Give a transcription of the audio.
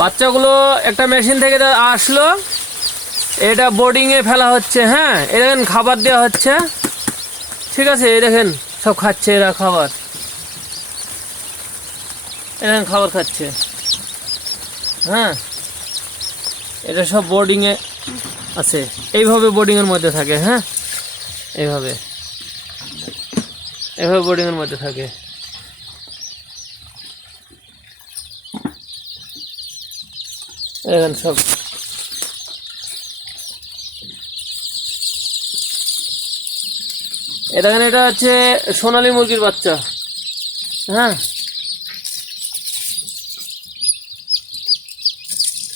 বাচ্চাগুলো একটা মেশিন থেকে আসলো, এটা বোর্ডিংয়ে ফেলা হচ্ছে। হ্যাঁ, এ দেখেন খাবার দেওয়া হচ্ছে, ঠিক আছে। এই দেখেন সব খাচ্ছে এরা খাবার, এখানে খাবার খাচ্ছে। হ্যাঁ, এটা সব বোর্ডিংয়ে আছে, এইভাবে বোর্ডিংয়ের মধ্যে থাকে। হ্যাঁ, এইভাবে এইভাবে বোর্ডিংয়ের মধ্যে থাকে। এখানে সব দেখেন, এটা হচ্ছে সোনালী মুরগির বাচ্চা। হ্যাঁ,